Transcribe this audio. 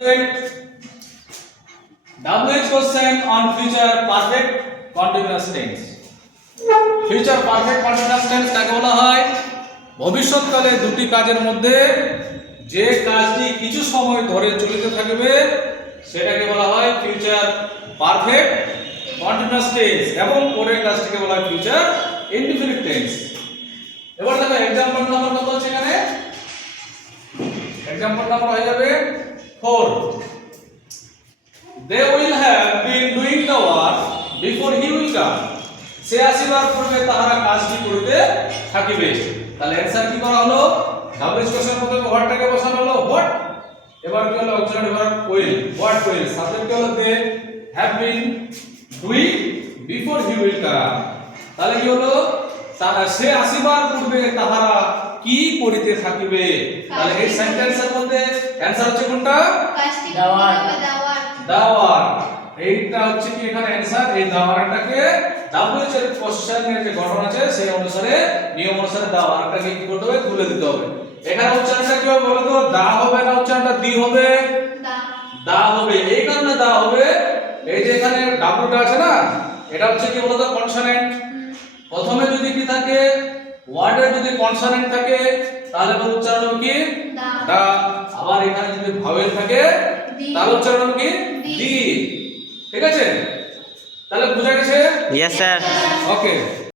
WH question on future perfect continuous tense. Future perfect continuous tense কাকে বলা হয়? ভবিষ্যৎকালে দুটি কাজের মধ্যে যে কাজটি কিছু সময় ধরে চলতে থাকবে সেটাকে বলা হয় ফিউচার পারফেক্ট কন্টিনিউয়াস টেন্স এবং পরের কাজটিকে বলা হয় ফিউচার ইনডিফিনিট টেন্স। এবার দেখো एग्जांपल নাম্বার কত আছে এখানে? एग्जांपल নাম্বার হয়ে যাবে 4. They will have been doing the work before he will come. সে আসিবার পূর্বে তাহারা কাজটি করিতে থাকিবে। তাহলে অ্যানসার কি করা হলো? ডাবলএস কোশ্চেন প্রথমে হোয়াটটাকে বসানো হলো হোয়াট, এবার কি হলো auxiliary verb will, what will, subject হলো they have been doing before he will come. তাহলে কি হলো? সে আসিবার পূর্বে তাহারা কি করিতে থাকিবে। তাহলে এই সেন্টেন্সের মধ্যে অ্যানসার হচ্ছে কোনটা? দাওয়ার। এইটা হচ্ছে কি এখানে অ্যানসার। এই দাওয়ারটাকে ডাবলএস এর কোশ্চেনের যে গঠন আছে সেই অনুসারে নিয়ম অনুসারে দাওয়ারটাকে কি করতে হবে? তুলে দিতে হবে। এখানে উচ্চারণটা কি হবে বলো তো? দা হবে না উচ্চারণটা দি হবে? দা হবে। এই কারণে দা হবে, এই যে এখানে ডাবলটা আছে না, এটা হচ্ছে কি বলো তো? কনসোনেন্ট। প্রথমে যদি কি থাকে ওয়ার্ডে যদি কনসোনেন্ট থাকে তাহলে উচ্চারণ হবে কি? দা। আবার এখানে যদি ভাওয়েল থাকে তাহলে উচ্চারণ হবে কি? দি। ঠিক আছে? তাহলে বুঝা গেছে? Yes sir. ওকে।